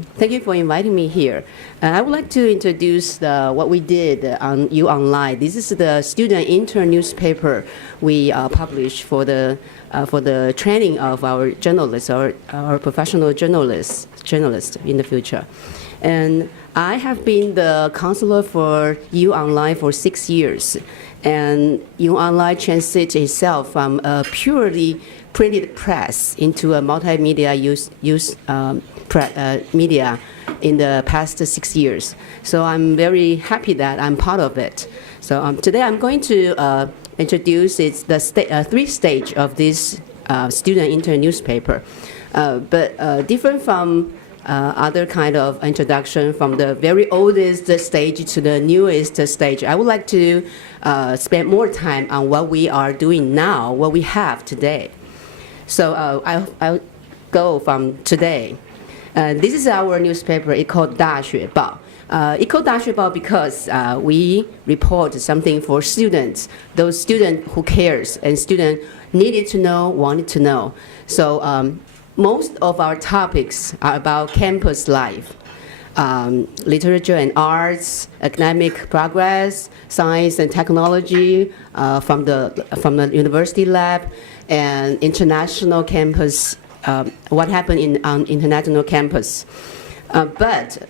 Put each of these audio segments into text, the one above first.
Thank you for inviting me here. I would like to introduce what we did on U Online. This is the student intern newspaper we published for the training of our journalists, our professional journalists in the future. And I have been the counselor for U Online for 6 years. And U Online transited itself from a purely printed press into a multimedia media in the past 6 years. So I'm very happy that I'm part of it. So today I'm going to introduce the three stage of this student intern newspaper, but different from other kind of introduction from the very oldest stage to the newest stage. I would like to spend more time on what we are doing now, what we have today. So I'll go from today. This is our newspaper. It's called 大学报. It's called 大学报because we report something for students, those students who cares and students needed to know, wanted to know. So most of our topics are about campus life, literature and arts, academic progress, science and technology from the university lab, and international campus, what happened on international campus. But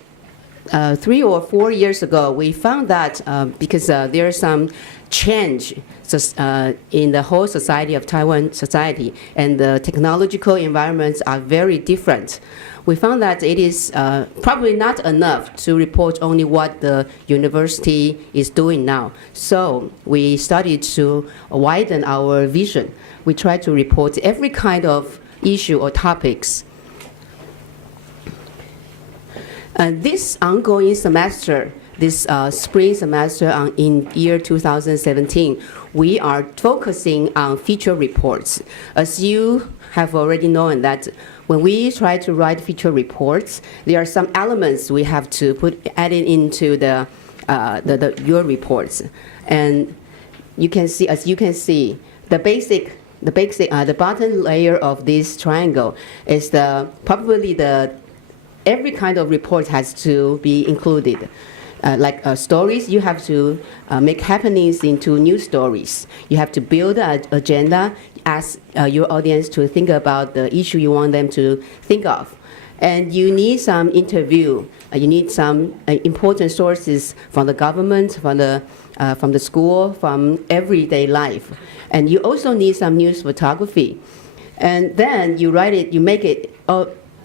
3 or 4 years ago, we found that because there is some change in the whole society of Taiwan society, and the technological environments are very different. We found that it is probably not enough to report only what the university is doing now. So we started to widen our vision. We try to report every kind of issue or topics. This ongoing semester, this spring semester in year 2017, we are focusing on feature reports. As you have already known that when we try to write feature reports, there are some elements we have to added into your reports. And you can see, as you can see, the bottom layer of this triangle is probably every kind of report has to be included. Like stories, you have to make happenings into new stories. You have to build an agenda, ask your audience to think about the issue you want them to think of. And you need some interview. You need some important sources from the government, from the school, from everyday life. And you also need some news photography. And then you write it, you make it,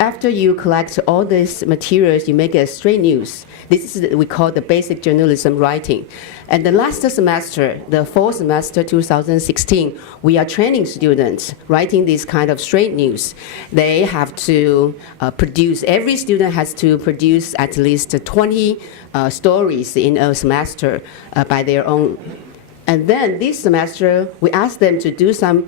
after you collect all these materials, you make it straight news. This is what we call the basic journalism writing. And the last semester, the fall semester 2016, we are training students writing this kind of straight news. They have to produce, every student has to produce at least 20 stories in a semester by their own. And then this semester, we asked them to do some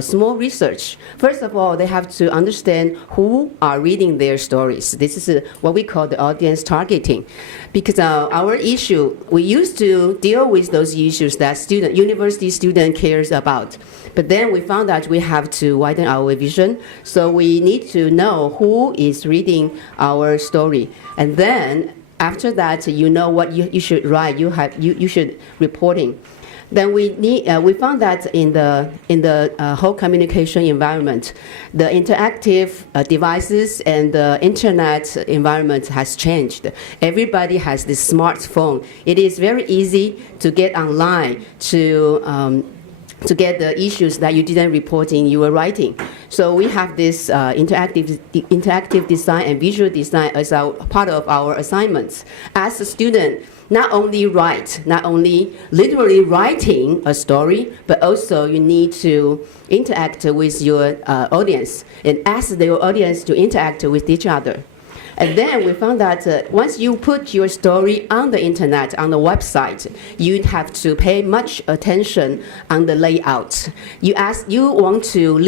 small research. First of all, they have to understand who are reading their stories. This is what we call the audience targeting. Because our issue, we used to deal with those issues that university student cares about. But then we found that we have to widen our vision. So we need to know who is reading our story. And then after that, you know what you should write. You should reporting. Then we found that in the whole communication environment, the interactive devices and the internet environment has changed. Everybody has this smartphone. It is very easy to get online to get the issues that you didn't report in your writing. So we have this interactive design and visual design as part of our assignments. As a student, not only literally writing a story, but also you need to interact with your audience and ask the audience to interact with each other. And then we found that once you put your story on the internet, on the website, you have to pay much attention on the layout. You want to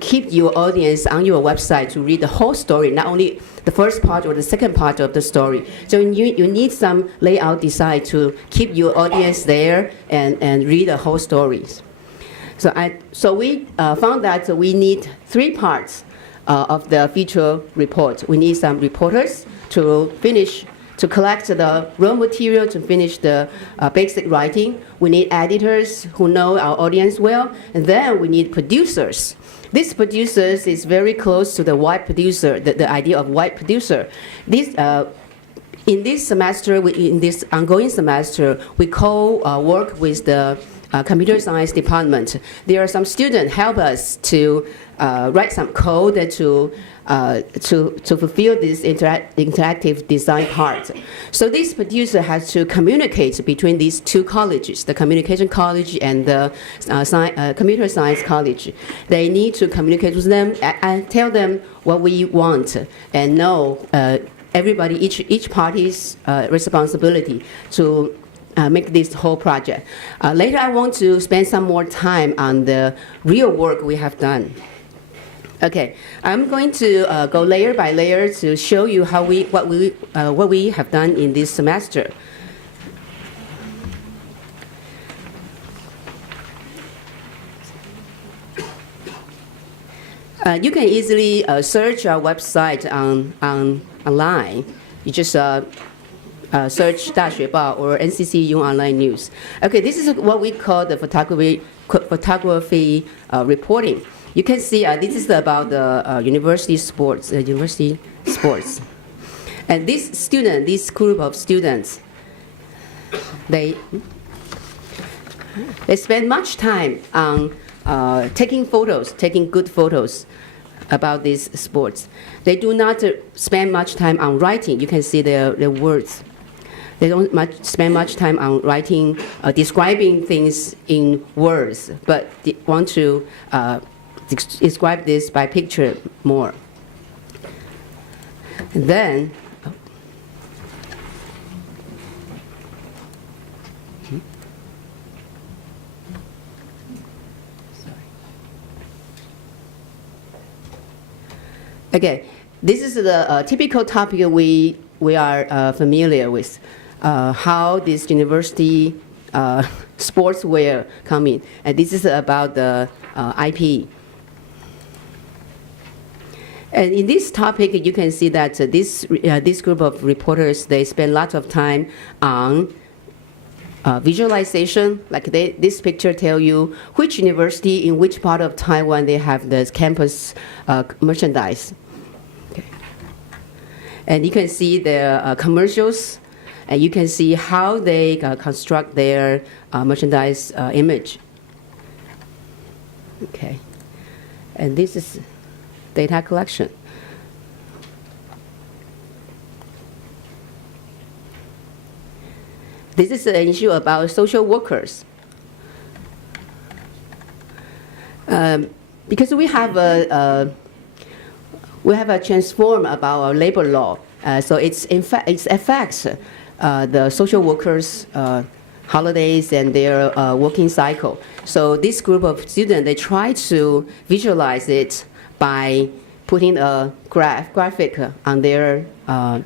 keep your audience on your website to read the whole story, not only the first part or the second part of the story. So you need some layout design to keep your audience there and read the whole stories. So we found that we need 3 parts. of the feature report. We need some reporters to collect the raw material to finish the basic writing. We need editors who know our audience well, and then we need producers. This producers is very close to the white producer, the idea of white producer. In this semester, in this ongoing semester, we co-work with the computer science department. There are some students help us to write some code to fulfill this interactive design part. So this producer has to communicate between these two colleges, the communication college and the computer science college. They need to communicate with them and tell them what we want and know everybody, each party's responsibility to make this whole project. Later, I want to spend some more time on the real work we have done. Okay, I'm going to go layer by layer to show you what we have done in this semester. You can easily search our website online. You just search 大学报 or NCCU online news. Okay, this is what we call the photography reporting. You can see this is about the university sports. And this group of students, they spend much time on taking good photos about these sports. They do not spend much time on writing. You can see their words. They don't spend much time on writing, describing things in words, but they want to describe this by picture more. And then, okay, this is the typical topic we are familiar with. How this university sportswear come in, and this is about the IP. And in this topic, you can see that this group of reporters, they spend lots of time on visualization. Like this picture tell you which university in which part of Taiwan they have the campus merchandise. Okay. And you can see their commercials, and you can see how they construct their merchandise image. Okay. And this is data collection. This is an issue about social workers. Because we have a transform about our labor law, so it affects the social workers' holidays and their working cycle. So this group of students, they try to visualize it by putting a graphic on their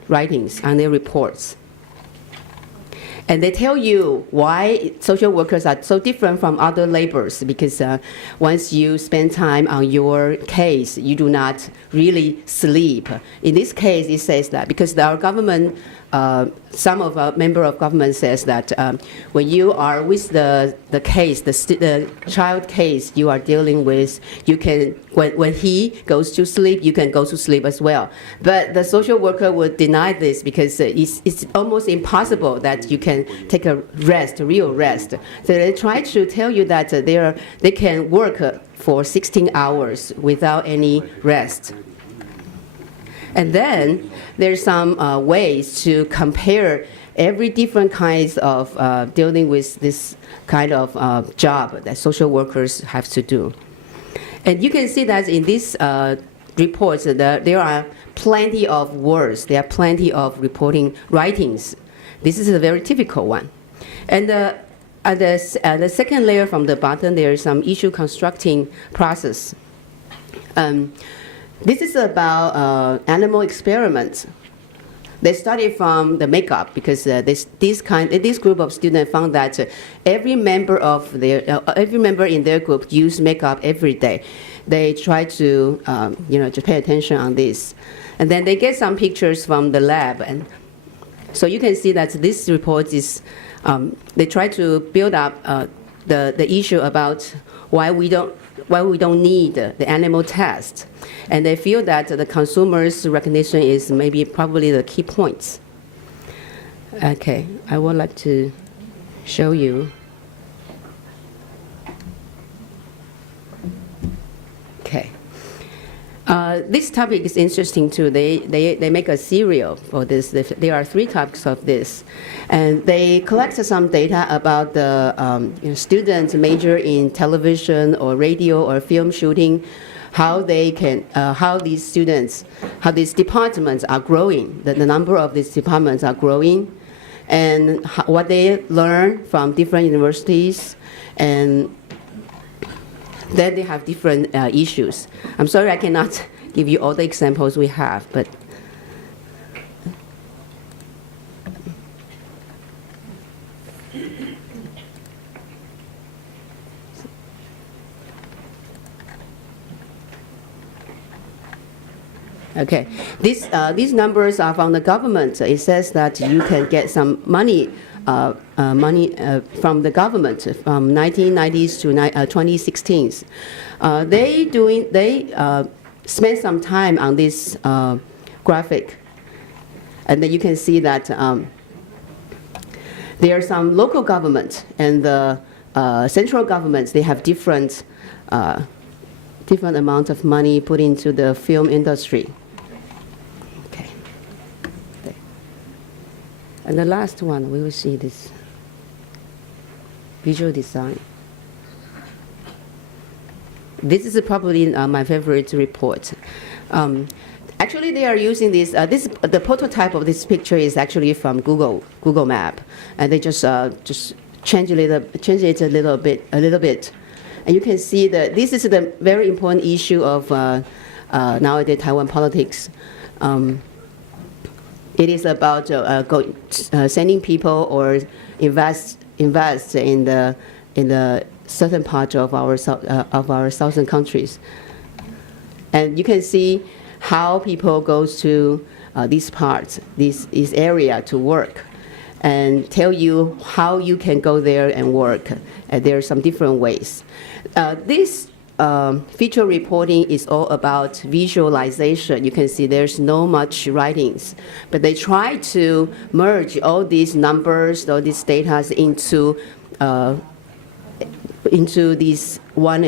writings, on their reports. And they tell you why social workers are so different from other laborers, because once you spend time on your case, you do not really sleep. In this case, it says that because our government, some of our member of government says that when you are with the case, the child case you are dealing with, you can, when he goes to sleep, you can go to sleep as well. But the social worker would deny this because it's almost impossible that you can take a rest, a real rest. So they try to tell you that they can work for 16 hours without any rest. And then there's some ways to compare every different kinds of dealing with this kind of job that social workers have to do. And you can see that in these reports, there are plenty of words, there are plenty of reporting writings. This is a very typical one. And the second layer from the bottom, there is some issue constructing process. This is about animal experiments. They studied from the makeup because this group of students found that every member in their group use makeup every day. they try to, to pay attention on this. And then they get some pictures from the lab. And so you can see that this report is, they try to build up the issue about why we don't need the animal test. And they feel that the consumer's recognition is probably the key points. Okay, I would like to show you. Okay. This topic is interesting too. They make a serial for this. There are 3 topics of this. And they collect some data about the students major in television or radio or film shooting, how these departments are growing, the number of these departments are growing, and what they learn from different universities, and then they have different issues. I'm sorry I cannot give you all the examples we have, but okay. These numbers are from the government. It says that you can get some money from the government from 1990s to 2016. They spent some time on this graphic, and then you can see that there are some local government and the central governments. They have different amount of money put into the film industry. And the last one, we will see this visual design. This is probably my favorite report. Actually, they are using this. The prototype of this picture is actually from Google Map, and they just change it a little bit, and you can see that this is the very important issue of nowadays Taiwan politics. It is about sending people or invest in the certain part of our southern countries, and you can see how people go to these parts, this area to work, and tell you how you can go there and work. And there are some different ways. This feature reporting is all about visualization. You can see there's no much writings, but they try to merge all these numbers, all these data into these one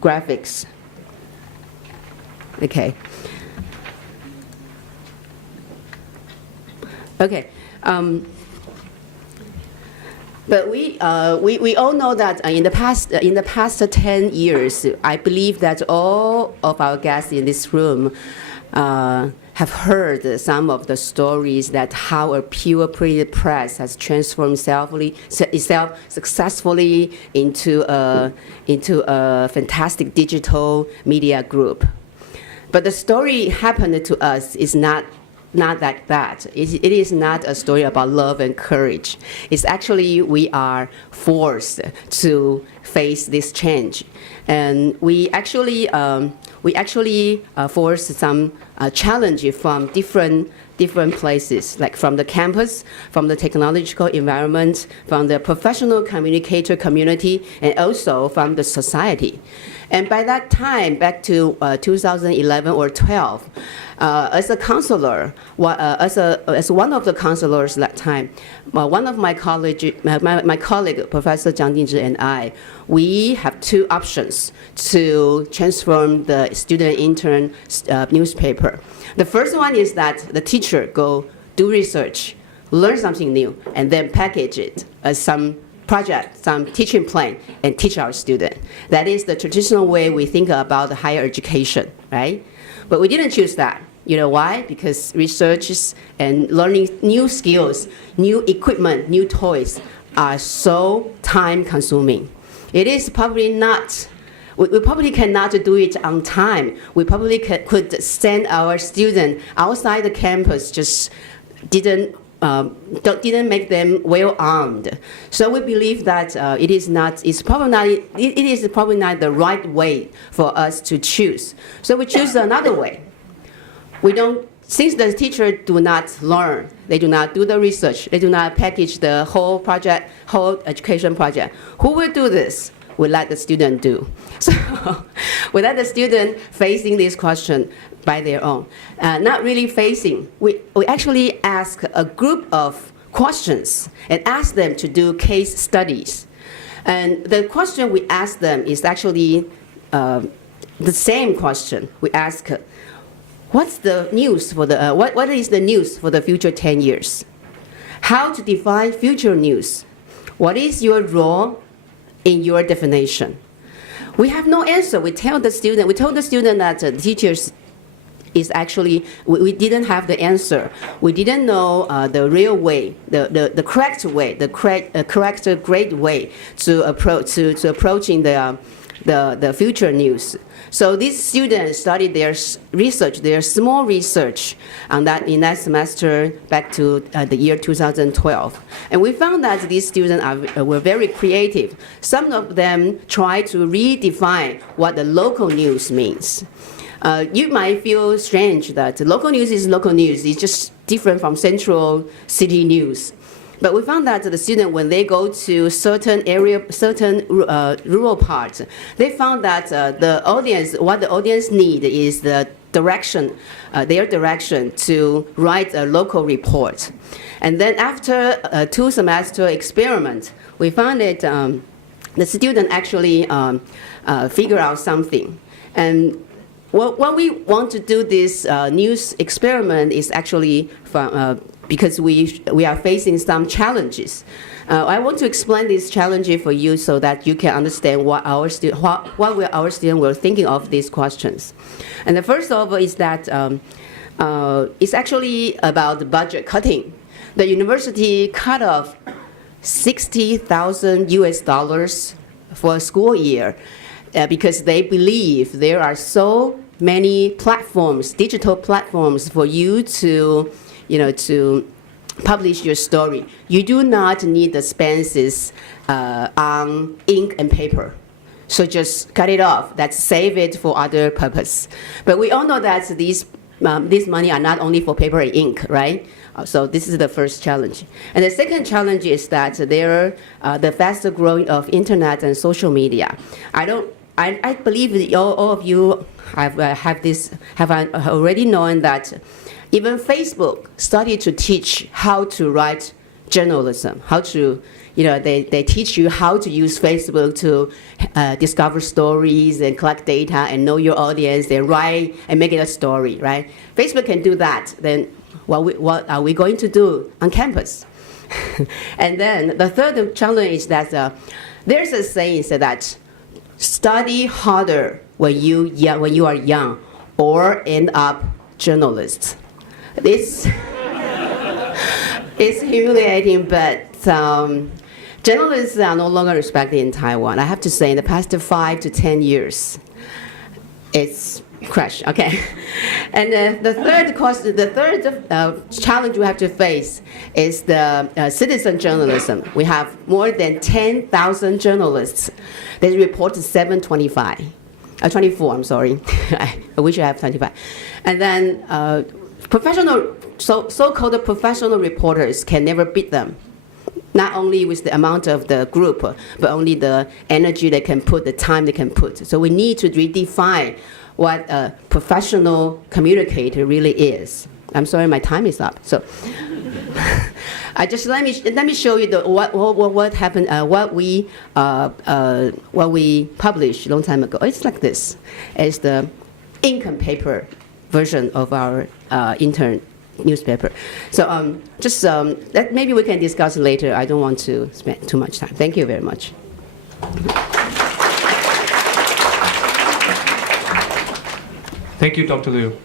graphics. Okay. Okay. But we all know that in the past 10 years, I believe that all of our guests in this room have heard some of the stories that how a pure printed press has transformed itself successfully into a fantastic digital media group. But the story happened to us is not like that. It is not a story about love and courage. It's actually we are forced to face this change, and we actually force some challenge from different places, like from the campus, from the technological environment, from the professional communicator community, and also from the society. And by that time, back to 2011 or 12, as a counselor, as one of the counselors that time, one of my colleague, Professor Jiang Jingzhi, and I, we have 2 options to transform the student intern newspaper. The first one is that the teacher go do research, learn something new, and then package it as some project, some teaching plan, and teach our student. That is the traditional way we think about higher education, right? But we didn't choose that. You know why? Because research and learning new skills, new equipment, new toys are so time-consuming. It is probably not. We probably cannot do it on time. We probably could send our student outside the campus, just didn't didn't make them well armed. So we believe that it is probably not the right way for us to choose. So we choose another way. Since the teachers do not learn, they do not do the research, they do not package the whole project, whole education project. Who will do this? We let the student do. So we let the student facing this question by their own. Not really facing. We actually ask a group of questions and ask them to do case studies. And the question we ask them is actually the same question. We ask, what's the news for the, what is the news for the future 10 years? How to define future news? What is your role in your definition? We have no answer. We told the student that the teachers is actually, we didn't have the answer. We didn't know the real way, the correct way, the correct great way to approaching the future news. So these students studied their research, their small research on that in that semester back to the year 2012. And we found that these students were very creative. Some of them tried to redefine what the local news means. You might feel strange that local news is local news. It's just different from central city news. But we found that the students, when they go to certain rural parts, they found that what the audience need is the direction, their direction to write a local report. And then after a 2-semester experiment, we found that the student actually figure out something. And what we want to do this news experiment is actually from, because we are facing some challenges. I want to explain this challenge for you so that you can understand what our students were thinking of these questions. And the first of all is that it's actually about budget cutting. The university cut off $60,000 US for a school year because they believe there are so many platforms, digital platforms for you to publish your story. You do not need expenses on ink and paper. So just cut it off. That's save it for other purpose. But we all know that these money are not only for paper and ink, right? So this is the first challenge. And the second challenge is that there are the faster growing of internet and social media. I believe that all of you have already known that even Facebook started to teach how to write journalism, how to, they teach you how to use Facebook to discover stories and collect data and know your audience and write and make it a story, right? Facebook can do that. Then what are we going to do on campus? And then the third challenge is that there's a saying that study harder when you are young or end up journalists. This is humiliating, but journalists are no longer respected in Taiwan. I have to say, in the past 5 to 10 years, it's crashed. Okay, and the third challenge we have to face is the citizen journalism. We have more than 10,000 journalists. They report 24. I'm sorry. I wish I have 25. And then so-called professional reporters can never beat them. Not only with the amount of the group, but only the energy they can put, the time they can put. So we need to redefine what a professional communicator really is. I'm sorry, my time is up. So, let me show you what happened. What we published a long time ago. It's like this. It's the ink and paper version of our Intern newspaper. So maybe we can discuss later. I don't want to spend too much time. Thank you very much. Thank you, Dr. Liu.